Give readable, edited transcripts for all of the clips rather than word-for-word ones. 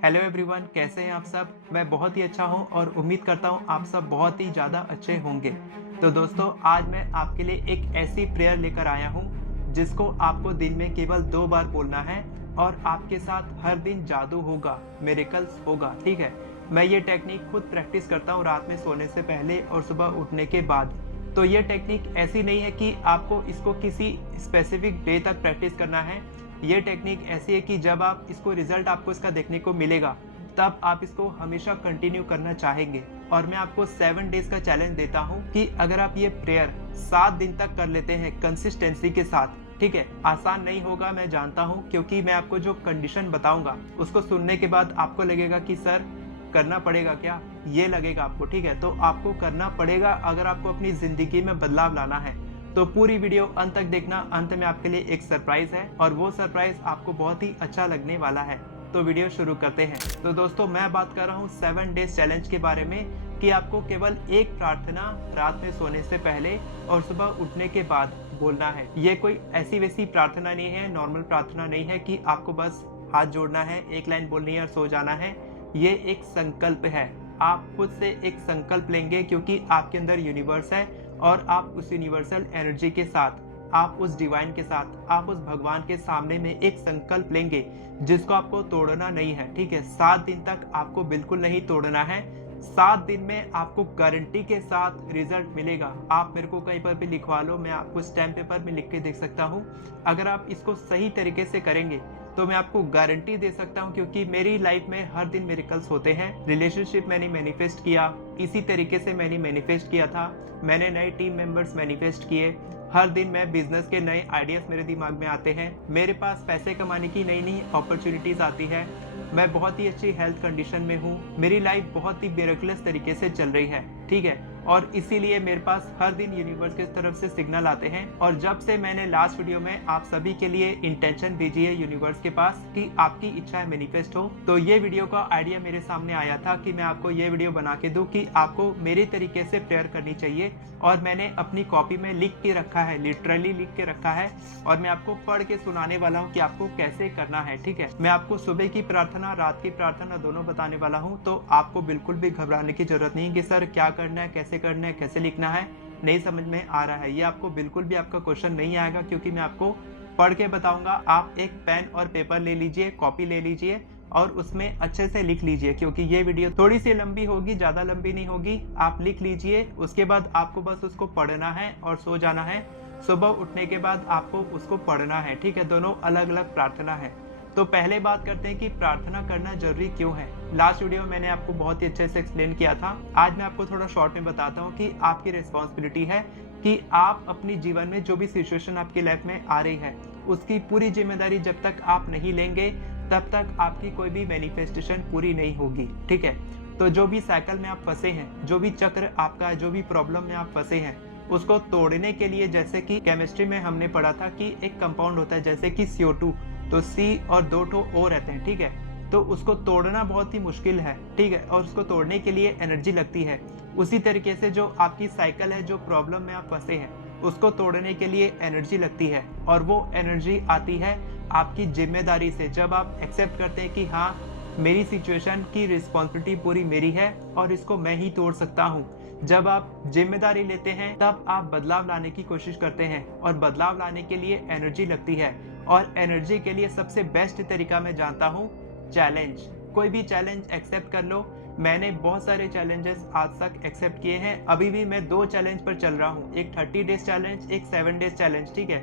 Hello everyone, कैसे हैं आप सब। मैं बहुत ही अच्छा हूं और उम्मीद करता हूं आप सब बहुत ही ज़्यादा अच्छे होंगे। तो दोस्तों, आज मैं आपके लिए एक ऐसी प्रेयर लेकर आया हूं जिसको आपको दिन में केवल 2 बार बोलना है और आपके साथ हर दिन जादू होगा, मिरेकल्स होगा। ठीक है, मैं ये टेक्निक खुद प्रैक्टिस करता हूँ रात में सोने से पहले और सुबह उठने के बाद। तो ये टेक्निक ऐसी नहीं है कि आपको इसको किसी स्पेसिफिक डे तक प्रैक्टिस करना है। ये टेक्निक ऐसी है कि जब आप इसको रिजल्ट आपको इसका देखने को मिलेगा, तब आप इसको हमेशा कंटिन्यू करना चाहेंगे। और मैं आपको 7 डेज का चैलेंज देता हूँ कि अगर आप ये प्रेयर 7 दिन तक कर लेते हैं कंसिस्टेंसी के साथ, ठीक है, आसान नहीं होगा मैं जानता हूँ, क्योंकि मैं आपको जो कंडीशन बताऊंगा उसको सुनने के बाद आपको लगेगा कि सर करना पड़ेगा क्या, ये लगेगा आपको। ठीक है, तो आपको करना पड़ेगा अगर आपको अपनी जिंदगी में बदलाव लाना है। तो पूरी वीडियो अंत तक देखना। अंत में आपके लिए एक सरप्राइज है और वो सरप्राइज आपको बहुत ही अच्छा लगने वाला है। तो वीडियो शुरू करते हैं। तो दोस्तों, मैं बात कर रहा हूँ 7 डेज चैलेंज के बारे में कि आपको केवल एक प्रार्थना रात में सोने से पहले और सुबह उठने के बाद बोलना है। ये कोई ऐसी वैसी प्रार्थना नहीं है, नॉर्मल प्रार्थना नहीं है कि आपको बस हाथ जोड़ना है, एक लाइन बोलनी है और सो जाना है। ये एक संकल्प है। आप खुद से एक संकल्प लेंगे, क्योंकि आपके अंदर यूनिवर्स है और आप उस यूनिवर्सल एनर्जी के साथ, आप उस डिवाइन के साथ, आप उस भगवान के सामने में एक संकल्प लेंगे जिसको आपको तोड़ना नहीं है। ठीक है, 7 दिन तक आपको बिल्कुल नहीं तोड़ना है। 7 दिन में आपको गारंटी के साथ रिजल्ट मिलेगा। आप मेरे को कहीं पर भी लिखवा लो, मैं आपको स्टैम्प पेपर में लिख के देख सकता हूँ। अगर आप इसको सही तरीके से करेंगे तो मैं आपको गारंटी दे सकता हूँ, क्योंकि मेरी लाइफ में हर दिन मिरेकल्स होते हैं। रिलेशनशिप मैंने मैनिफेस्ट किया, इसी तरीके से मैंने मैनिफेस्ट किया था। मैंने नए टीम मेंबर्स मैनिफेस्ट किए। हर दिन मैं बिजनेस के नए आइडियाज मेरे दिमाग में आते हैं। मेरे पास पैसे कमाने की नई नई अपॉर्चुनिटीज आती है। मैं बहुत ही अच्छी हेल्थ कंडीशन में हूँ। मेरी लाइफ बहुत ही मिरेकलस तरीके से चल रही है। ठीक है, और इसीलिए मेरे पास हर दिन यूनिवर्स की तरफ से सिग्नल आते हैं। और जब से मैंने लास्ट वीडियो में आप सभी के लिए इंटेंशन भेजी है यूनिवर्स के पास कि आपकी इच्छाएं मैनिफेस्ट हो, तो ये वीडियो का आइडिया मेरे सामने आया था कि मैं आपको ये वीडियो बना के दूं कि आपको मेरे तरीके से प्रेयर करनी चाहिए। और मैंने अपनी कॉपी में लिख के रखा है, लिटरली लिख के रखा है, और मैं आपको पढ़ के सुनाने वाला हूँ कि आपको कैसे करना है। ठीक है, मैं आपको सुबह की प्रार्थना, रात की प्रार्थना दोनों बताने वाला हूँ। तो आपको बिल्कुल भी घबराने की जरूरत नहीं कि सर क्या करना है, कैसे करना है, कैसे लिखना है, नहीं समझ में आ रहा है। ये आपको बिल्कुल भी आपका क्वेश्चन नहीं आएगा, क्योंकि मैं आपको पढ़ के बताऊंगा। आप एक पेन और पेपर ले लीजिए, कॉपी ले लीजिए और उसमें अच्छे से लिख लीजिए, क्योंकि ये वीडियो थोड़ी सी लंबी होगी, ज्यादा लंबी नहीं होगी। आप लिख लीजिए, उसके बाद आपको बस उसको पढ़ना है और सो जाना है। सुबह उठने के बाद आपको उसको पढ़ना है। ठीक है, दोनों अलग अलग प्रार्थना है। तो पहले बात करते हैं कि प्रार्थना करना जरूरी क्यों है। लास्ट वीडियो में मैंने आपको बहुत ही अच्छे से एक्सप्लेन किया था। आज मैं आपको थोड़ा शॉर्ट में बताता हूँ कि आपकी रिस्पॉन्सिबिलिटी है कि आप अपनी जीवन में जो भी सिचुएशन आपकी लाइफ में आ रही है, उसकी पूरी जिम्मेदारी जब तक आप नहीं लेंगे, तब तक आपकी कोई भी मैनिफेस्टेशन पूरी नहीं होगी। ठीक है, तो जो भी साइकिल में आप फंसे हैं, जो भी चक्र आपका है, जो भी प्रॉब्लम में आप फंसे हैं, उसको तोड़ने के लिए, जैसे कि केमिस्ट्री में हमने पढ़ा था कि एक कंपाउंड होता है जैसे कि CO2, तो C और 2 ठो O रहते हैं। ठीक है, तो उसको तोड़ना बहुत ही मुश्किल है। ठीक है, और उसको तोड़ने के लिए एनर्जी लगती है। उसी तरीके से जो आपकी साइकिल है, जो प्रॉब्लम में आप फंसे हैं, उसको तोड़ने के लिए एनर्जी लगती है, और वो एनर्जी आती है आपकी जिम्मेदारी से। जब आप एक्सेप्ट करते हैं कि हाँ, मेरी सिचुएशन की रिस्पॉन्सिबिलिटी पूरी मेरी है और इसको मैं ही तोड़ सकता हूँ। जब आप जिम्मेदारी लेते हैं, तब आप बदलाव लाने की कोशिश करते हैं, और बदलाव लाने के लिए एनर्जी लगती है। और एनर्जी के लिए सबसे बेस्ट तरीका मैं जानता हूँ, चैलेंज। कोई भी चैलेंज एक्सेप्ट कर लो। मैंने बहुत सारे चैलेंजेस आज तक एक्सेप्ट किए हैं। अभी भी मैं 2 चैलेंज पर चल रहा हूँ, एक 30 डेज चैलेंज, एक 7 डेज चैलेंज। ठीक है,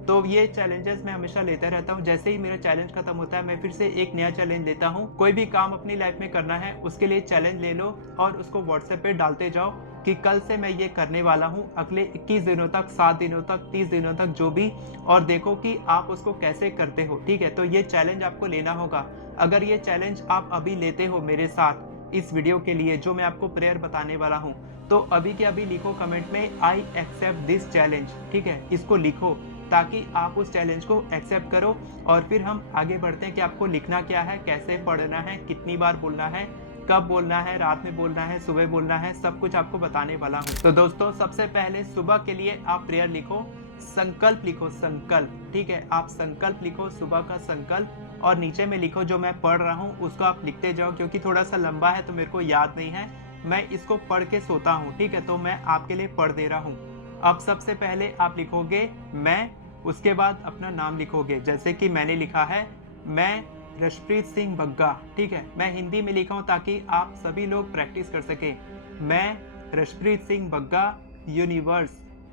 तो ये चैलेंजेस मैं हमेशा लेता रहता हूँ। जैसे ही मेरा चैलेंज खत्म होता है, मैं फिर से एक नया चैलेंज लेता हूँ। कोई भी काम अपनी लाइफ में करना है, उसके लिए चैलेंज ले लो और उसको व्हाट्सएप पे डालते जाओ कि कल से मैं ये करने वाला हूँ, अगले 21 दिनों तक, 7 दिनों तक, 30 दिनों तक, जो भी, और देखो कि आप उसको कैसे करते हो। ठीक है, तो ये चैलेंज आपको लेना होगा। अगर ये चैलेंज आप अभी लेते हो मेरे साथ इस वीडियो के लिए, जो मैं आपको प्रेयर बताने वाला हूँ, तो अभी के अभी लिखो कमेंट में, आई एक्सेप्ट दिस चैलेंज। ठीक है, इसको लिखो ताकि आप उस चैलेंज को एक्सेप्ट करो। और फिर हम आगे बढ़ते हैं कि आपको लिखना क्या है, कैसे पढ़ना है, कितनी बार बोलना है, कब बोलना है, रात में बोलना है, सुबह बोलना है, सब कुछ आपको बताने वाला हूँ। तो दोस्तों, सबसे पहले सुबह के लिए आप प्रेयर लिखो, संकल्प लिखो, संकल्प। ठीक है, आप संकल्प लिखो, सुबह का संकल्प और नीचे में लिखो जो मैं पढ़ रहा हूँ उसको आप लिखते जाओ, क्योंकि थोड़ा सा लंबा है तो मेरे को याद नहीं है, मैं इसको पढ़ के सोता हूँ। ठीक है, तो मैं आपके लिए पढ़ दे रहा हूँ। अब सबसे पहले आप लिखोगे मैं, उसके बाद अपना नाम लिखोगे। जैसे कि मैंने लिखा है मैं रशप्रीत सिंह बग्गा। ठीक है, मैं हिंदी में लिखा हूँ ताकि आप सभी लोग प्रैक्टिस कर सके। मैं रशप्रीत सिंह बग्गा यूनिवर्स,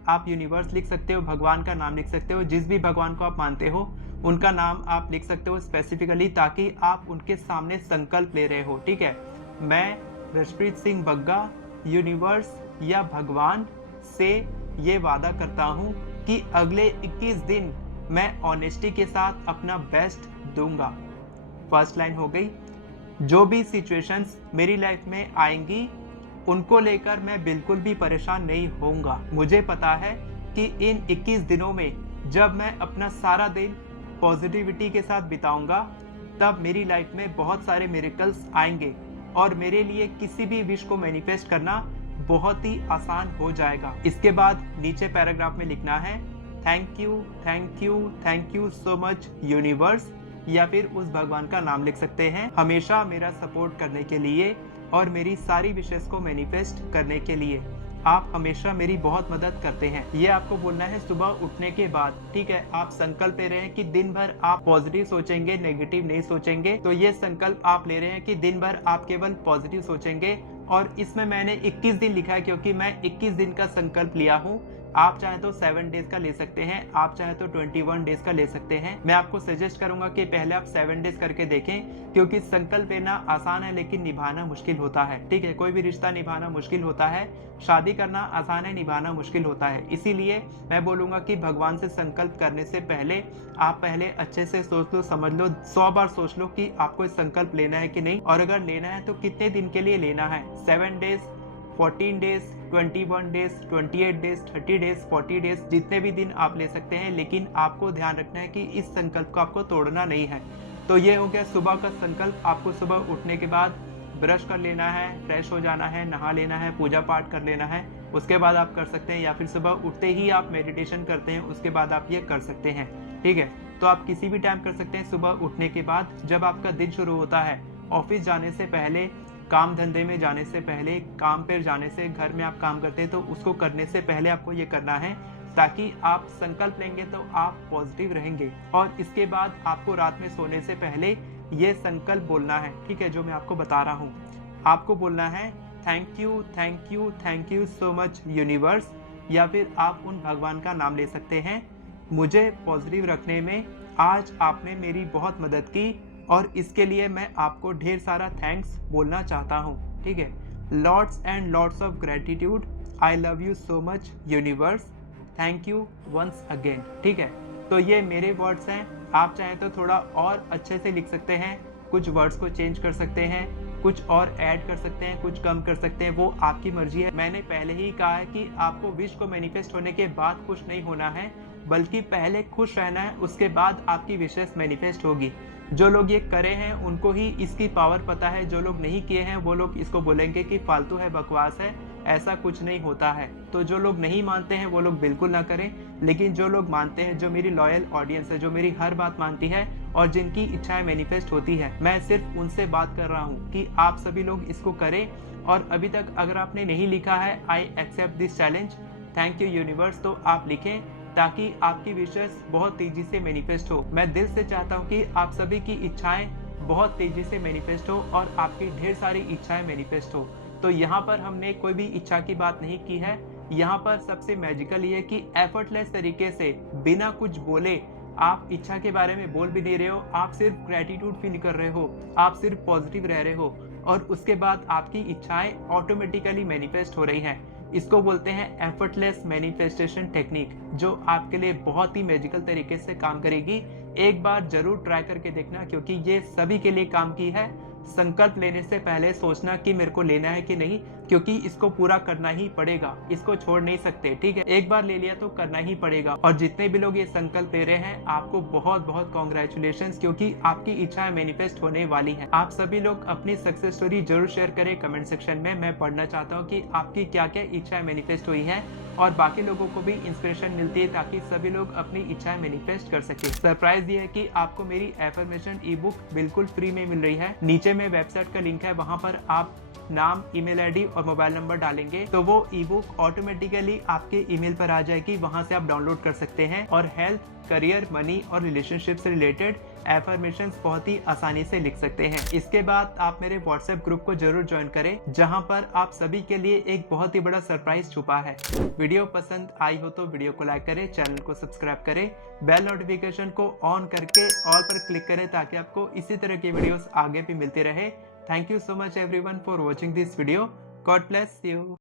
आप यूनिवर्स लिख सकते हो, भगवान का नाम लिख सकते हो, जिस भी भगवान को आप मानते हो उनका नाम आप लिख सकते हो स्पेसिफिकली, ताकि आप उनके सामने संकल्प ले रहे हो। ठीक है, मैं रशप्रीत सिंह बग्गा यूनिवर्स या भगवान से ये वादा करता हूँ कि अगले 21 दिन मैं ऑनेस्टी के साथ अपना बेस्ट दूंगा। फर्स्ट लाइन हो गई। जो भी सिचुएशंस मेरी लाइफ में आएंगी उनको लेकर मैं बिल्कुल भी परेशान नहीं होऊंगा। मुझे पता है कि इन 21 दिनों में जब मैं अपना सारा दिन पॉजिटिविटी के साथ बिताऊंगा तब मेरी लाइफ में बहुत सारे मिरेकल्स आएंगे और मेरे लिए किसी भी विश को मैनिफेस्ट करना बहुत ही आसान हो जाएगा। इसके बाद नीचे पैराग्राफ में लिखना है thank you thank you thank you so much universe, या फिर उस भगवान का नाम लिख सकते हैं, हमेशा मेरा सपोर्ट करने के लिए और मेरी सारी विशेष को मैनिफेस्ट करने के लिए। आप हमेशा मेरी बहुत मदद करते हैं। ये आपको बोलना है सुबह उठने के बाद। ठीक है, आप संकल्प ले रहे हैं कि दिन भर आप पॉजिटिव सोचेंगे, नेगेटिव नहीं सोचेंगे। तो ये संकल्प आप ले रहे हैं कि दिन भर आप केवल पॉजिटिव सोचेंगे, और इसमें मैंने 21 दिन लिखा है क्योंकि मैं 21 दिन का संकल्प लिया हूँ। आप चाहे तो 7 डेज का ले सकते हैं, आप चाहे तो 21 डेज का ले सकते हैं। मैं आपको सजेस्ट करूंगा कि पहले आप 7 डेज करके देखें, क्योंकि संकल्प लेना आसान है लेकिन निभाना मुश्किल होता है। ठीक है, कोई भी रिश्ता निभाना मुश्किल होता है, शादी करना आसान है, निभाना मुश्किल होता है। इसीलिए मैं बोलूंगा कि भगवान से संकल्प करने से पहले आप पहले अच्छे से सोच लो, समझ लो, 100 बार सोच लो कि आपको इस संकल्प लेना है कि नहीं, और अगर लेना है तो कितने दिन के लिए लेना है। 7 days, 14 days, 21 days, 28 days, 30 days, 40 days, जितने भी दिन आप ले सकते हैं, लेकिन आपको ध्यान रखना है कि इस संकल्प को आपको तोड़ना नहीं है। तो ये हो गया सुबह का संकल्प। आपको सुबह उठने के बाद ब्रश कर लेना है, फ्रेश हो जाना है, नहा लेना है, पूजा पाठ कर लेना है, उसके बाद आप कर सकते हैं, या फिर सुबह उठते ही आप मेडिटेशन करते हैं उसके बाद आप ये कर सकते हैं। ठीक है, तो आप किसी भी टाइम कर सकते हैं सुबह उठने के बाद, जब आपका दिन शुरू होता है, ऑफिस जाने से पहले, काम धंधे में जाने से पहले, काम पर जाने से, घर में आप काम करते हैं तो उसको करने से पहले आपको ये करना है, ताकि आप संकल्प लेंगे तो आप पॉजिटिव रहेंगे। और इसके बाद आपको रात में सोने से पहले ये संकल्प बोलना है। ठीक है, जो मैं आपको बता रहा हूँ, आपको बोलना है thank you thank you thank you so much universe, या फिर आप उन भगवान का नाम ले सकते हैं। मुझे पॉजिटिव रखने में आज आपने मेरी बहुत मदद की और इसके लिए मैं आपको ढेर सारा थैंक्स बोलना चाहता हूँ। ठीक है, lots and lots of gratitude, I love you so much universe, thank you once again. ठीक है, तो ये मेरे वर्ड्स हैं। आप चाहे तो थोड़ा और अच्छे से लिख सकते हैं, कुछ वर्ड्स को चेंज कर सकते हैं, कुछ और ऐड कर सकते हैं, कुछ कम कर सकते हैं, वो आपकी मर्जी है। मैंने पहले ही कहा है कि आपको विश को मैनिफेस्ट होने के बाद खुश नहीं होना है, बल्कि पहले खुश रहना है, उसके बाद आपकी विशेष मैनिफेस्ट होगी। जो लोग ये करे हैं उनको ही इसकी पावर पता है, जो लोग नहीं किए हैं वो लोग इसको बोलेंगे कि फालतू है, बकवास है, ऐसा कुछ नहीं होता है। तो जो लोग नहीं मानते हैं वो लोग बिल्कुल ना करें, लेकिन जो लोग मानते हैं, जो मेरी लॉयल ऑडियंस है, जो मेरी हर बात मानती है और जिनकी इच्छाएं मैनिफेस्ट होती है, मैं सिर्फ उनसे बात कर रहा हूँ कि आप सभी लोग इसको करें। और अभी तक अगर आपने नहीं लिखा है I accept this challenge, thank you universe, तो आप लिखें, ताकि आपकी विशेष बहुत तेजी से मैनिफेस्ट हो। मैं दिल से चाहता हूँ कि आप सभी की इच्छाएं बहुत तेजी से मैनिफेस्ट हो और आपकी ढेर सारी इच्छाएं मैनिफेस्ट हो। तो यहाँ पर हमने कोई भी इच्छा की बात नहीं की है। यहाँ पर सबसे मैजिकल ये कि एफर्टलेस तरीके से बिना कुछ बोले आप इच्छा के बारे में बोल भी नहीं रहे हो, आप सिर्फ ग्रेटिट्यूड फील कर रहे हो, आप सिर्फ पॉजिटिव रह रहे हो और उसके बाद आपकी इच्छाएं ऑटोमेटिकली मैनिफेस्ट हो रही हैं। इसको बोलते हैं एफर्टलेस मैनिफेस्टेशन टेक्निक, जो आपके लिए बहुत ही मैजिकल तरीके से काम करेगी। एक बार जरूर ट्राई करके देखना, क्योंकि ये सभी के लिए काम की है। संकल्प लेने से पहले सोचना कि मेरे को लेना है कि नहीं, क्योंकि इसको पूरा करना ही पड़ेगा, इसको छोड़ नहीं सकते। ठीक है, एक बार ले लिया तो करना ही पड़ेगा। और जितने भी लोग ये संकल्प ले रहे हैं आपको बहुत बहुत कॉन्ग्रेचुलेशन, क्योंकि आपकी इच्छाएं मैनिफेस्ट होने वाली हैं। आप सभी लोग अपनी सक्सेस स्टोरी जरूर शेयर करें कमेंट सेक्शन में। मैं पढ़ना चाहता हूँ कि आपकी क्या क्या इच्छाएं मैनिफेस्ट हुई है और बाकी लोगों को भी इंस्पिरेशन मिलती है ताकि सभी लोग अपनी इच्छाएं मैनिफेस्ट कर सके। सरप्राइज ये है कि आपको मेरी एफर्मेशन ई बुक बिल्कुल फ्री में मिल रही है। नीचे में वेबसाइट का लिंक है, वहां पर आप नाम, ईमेल आईडी और मोबाइल नंबर डालेंगे तो वो ई बुक ऑटोमेटिकली आपके ईमेल पर आ जाएगी। वहां से आप डाउनलोड कर सकते हैं और हेल्थ, करियर, मनी और रिलेशनशिप से रिलेटेड एफर्मेशंस बहुत ही आसानी से लिख सकते हैं। इसके बाद आप मेरे व्हाट्सएप ग्रुप को जरूर ज्वाइन करें, जहां पर आप सभी के लिए एक बहुत ही बड़ा सरप्राइज छुपा है। वीडियो पसंद आई हो तो वीडियो को लाइक करें, चैनल को सब्सक्राइब करें, बेल नोटिफिकेशन को ऑन करके ऑल पर क्लिक करें ताकि आपको इसी तरह की वीडियोस आगे भी मिलती रहे। Thank you so much everyone for watching this video. God bless you.